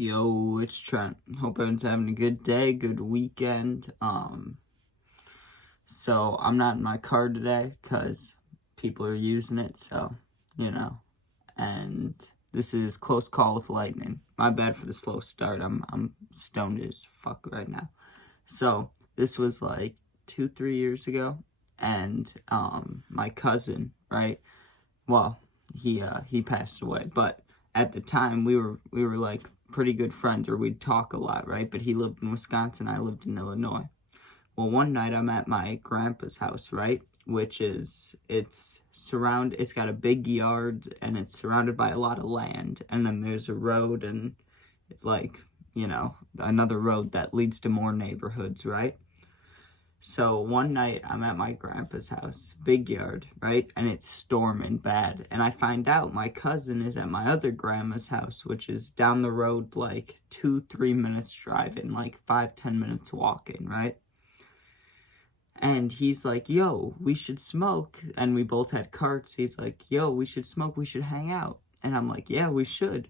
Yo, it's Trent. Hope everyone's having a good day, good weekend. So I'm not in my car today because people are using it, so, you know. And this is Close Call with Lightning. My bad for the slow start. I'm stoned as fuck right now. So this was like 2-3 years ago, and my cousin, right? Well, he passed away, but at the time we were like pretty good friends, or we'd talk a lot, right? But he lived in Wisconsin, I lived in Illinois. Well, one night I'm at my grandpa's house, right? Which is it's got a big yard and it's surrounded by a lot of land, and then there's a road and like, another road that leads to more neighborhoods, right? So one night I'm at my grandpa's house, big yard, right? And it's storming bad. And I find out my cousin is at my other grandma's house, which is down the road like 2-3 minutes driving, like 5-10 minutes walking, right? And he's like, yo, we should smoke. And we both had carts. He's like, yo, we should smoke. We should hang out. And I'm like, yeah, we should.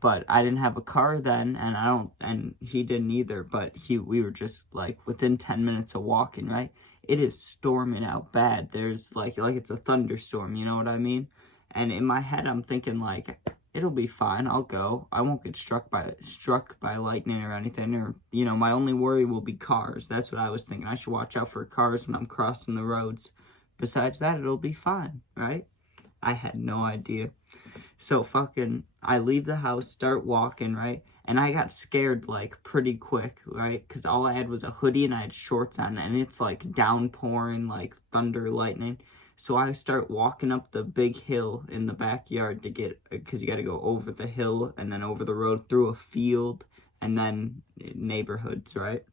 But I didn't have a car then, and he didn't either, but we were just like within 10 minutes of walking, right? It is storming out bad. There's like it's a thunderstorm, you know what I mean? And in my head, I'm thinking like, it'll be fine. I'll go. I won't get struck by lightning or anything, or, my only worry will be cars. That's what I was thinking. I should watch out for cars when I'm crossing the roads. Besides that, it'll be fine, right? I had no idea. So I leave the house, start walking, right? And I got scared, like, pretty quick, right? Because all I had was a hoodie and I had shorts on, and it's, like, downpouring, like, thunder, lightning. So I start walking up the big hill in the backyard because you got to go over the hill and then over the road through a field and then neighborhoods, right?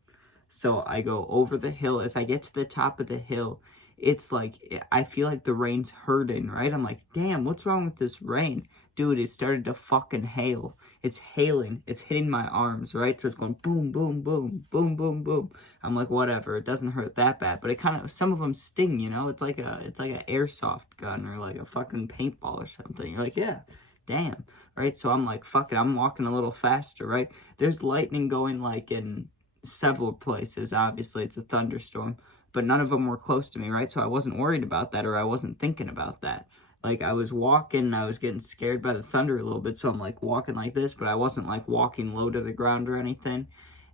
So I go over the hill. As I get to the top of the hill, it's like, I feel like the rain's hurting, right? I'm like, damn, what's wrong with this rain? Dude, it started to fucking hail. It's hailing. It's hitting my arms, right? So it's going boom, boom, boom, boom, boom, boom. I'm like, whatever. It doesn't hurt that bad. But it kind of, some of them sting, It's like an airsoft gun or like a fucking paintball or something. You're like, yeah, damn, right? So I'm like, fuck it. I'm walking a little faster, right? There's lightning going like in several places. Obviously, it's a thunderstorm, but none of them were close to me, right? So I wasn't worried about that, or I wasn't thinking about that. Like, I was walking, and I was getting scared by the thunder a little bit, so I'm, like, walking like this, but I wasn't, like, walking low to the ground or anything.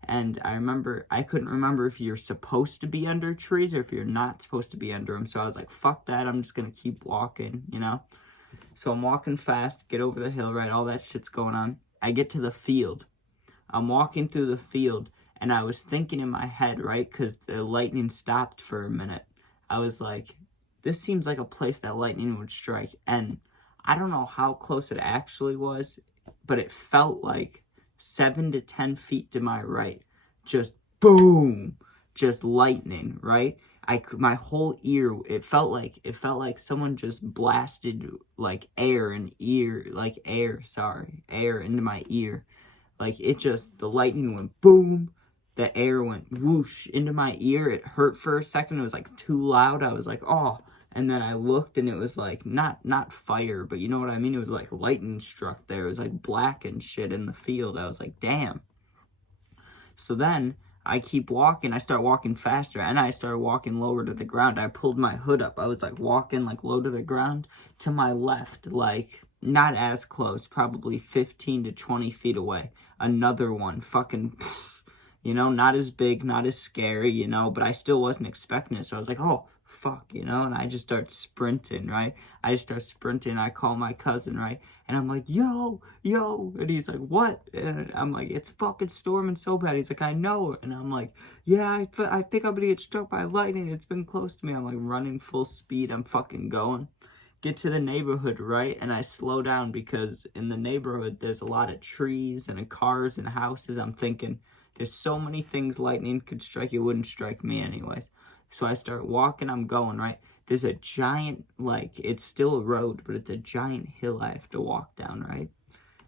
And I couldn't remember if you're supposed to be under trees or if you're not supposed to be under them, so I was like, fuck that, I'm just gonna keep walking, So I'm walking fast, get over the hill, right, all that shit's going on. I get to the field. I'm walking through the field, and I was thinking in my head, right, because the lightning stopped for a minute. I was like, this seems like a place that lightning would strike. And I don't know how close it actually was, but it felt like 7 to 10 feet to my right. Just boom, just lightning, right? My whole ear, it felt like someone just blasted like air into my ear. Like, the lightning went boom, the air went whoosh into my ear. It hurt for a second. It was like too loud. I was like, oh. And then I looked, and it was like not fire, but you know what I mean? It was like lightning struck there. It was like black and shit in the field. I was like, damn. So then I keep walking. I start walking faster, and I started walking lower to the ground. I pulled my hood up. I was like walking like low to the ground. To my left, like not as close, probably 15 to 20 feet away. Another one, fucking, not as big, not as scary, but I still wasn't expecting it. So I was like, oh, fuck, and I just start sprinting, right? I call my cousin, right? And I'm like, yo, and he's like, what? And I'm like, it's fucking storming so bad. He's like, I know. And I'm like, yeah, I think I'm gonna get struck by lightning. It's been close to me. I'm like running full speed. I'm fucking going. Get to the neighborhood, right? And I slow down because in the neighborhood, there's a lot of trees and cars and houses. I'm thinking, there's so many things lightning could strike. It wouldn't strike me anyways. So I start walking, I'm going, right? There's a giant, it's still a road, but it's a giant hill I have to walk down, right?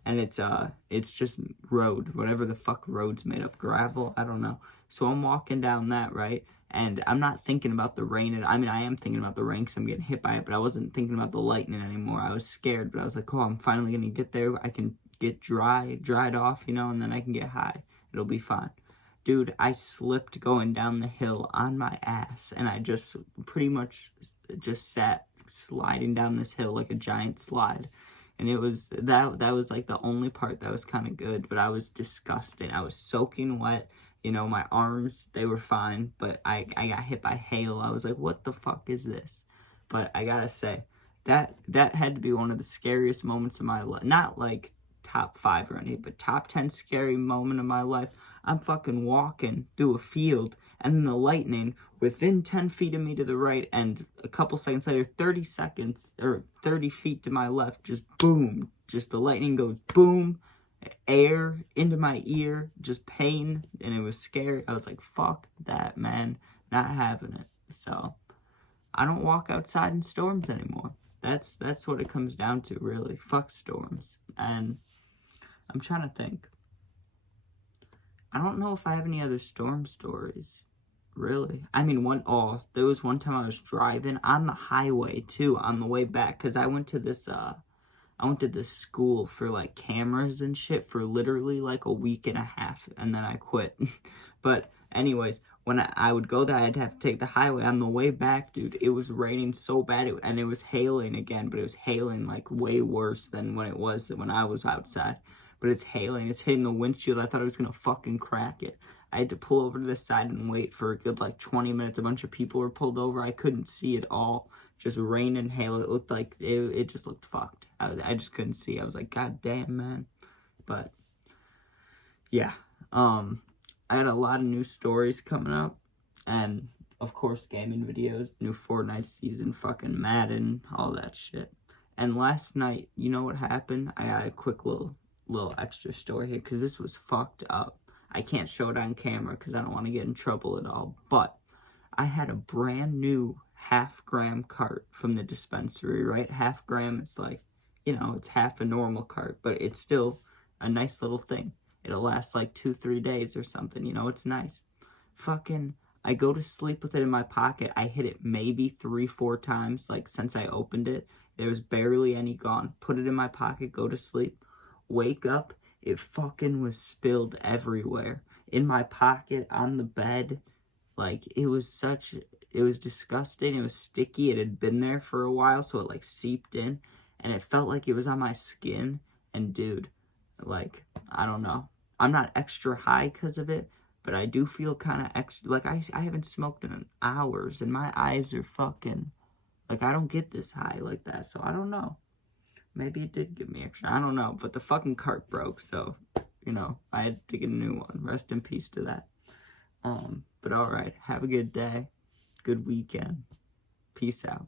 And it's just road, whatever the fuck road's made up, gravel, I don't know. So I'm walking down that, right? And I'm not thinking about the rain. I am thinking about the rain because I'm getting hit by it, but I wasn't thinking about the lightning anymore. I was scared, but I was like, oh, I'm finally going to get there. I can get dried off, you know, and then I can get high. It'll be fine. Dude, I slipped going down the hill on my ass, and I just pretty much just sat sliding down this hill like a giant slide. And it was, that was like the only part that was kind of good, but I was disgusting. I was soaking wet. You know, my arms, they were fine, but I got hit by hail. I was like, what the fuck is this? But I gotta say, that had to be one of the scariest moments of my life. Not like top 5 or anything, but top 10 scary moment of my life. I'm fucking walking through a field, and then the lightning within 10 feet of me to the right, and a couple seconds later, 30 seconds, or 30 feet to my left, just boom. Just the lightning goes boom, air into my ear, just pain, and it was scary. I was like, fuck that, man. Not having it. So, I don't walk outside in storms anymore. That's what it comes down to, really. Fuck storms. And I'm trying to think. I don't know if I have any other storm stories, really. I mean, there was one time I was driving on the highway, too, on the way back, because I went to this school for, like, cameras and shit for literally, like, a week and a half, and then I quit. But, anyways, when I would go there, I'd have to take the highway. On the way back, dude, it was raining so bad, and it was hailing again, but it was hailing, like, way worse than when it was when I was outside. But it's hailing, it's hitting the windshield. I thought I was gonna fucking crack it. I had to pull over to the side and wait for a good, like, 20 minutes. A bunch of people were pulled over. I couldn't see it all. Just rain and hail. It looked like, it just looked fucked. I just couldn't see. I was like, God damn, man. But, yeah. I had a lot of new stories coming up. And, of course, gaming videos. New Fortnite season, fucking Madden, all that shit. And last night, you know what happened? I got a quick little extra story here, because this was fucked up. I can't show it on camera because I don't want to get in trouble at all, but I had a brand new half-gram cart from the dispensary, right? Half gram is like, you know, it's half a normal cart, but it's still a nice little thing. It'll last like 2-3 days or something, you know, it's nice. Fucking, I go to sleep with it in my pocket. I hit it maybe 3-4 times, like, since I opened it. There was barely any gone. Put it in my pocket, go to sleep. Wake up, it fucking was spilled everywhere. In my pocket, on the bed. Like, it was disgusting. It was sticky. It had been there for a while, so it, like, seeped in. And it felt like it was on my skin. And, dude, like, I don't know. I'm not extra high because of it, but I do feel kind of extra. Like, I haven't smoked in hours, and my eyes are fucking, like, I don't get this high like that, so I don't know. Maybe it did give me extra. I don't know. But the fucking cart broke, so, you know, I had to get a new one. Rest in peace to that. But alright. Have a good day. Good weekend. Peace out.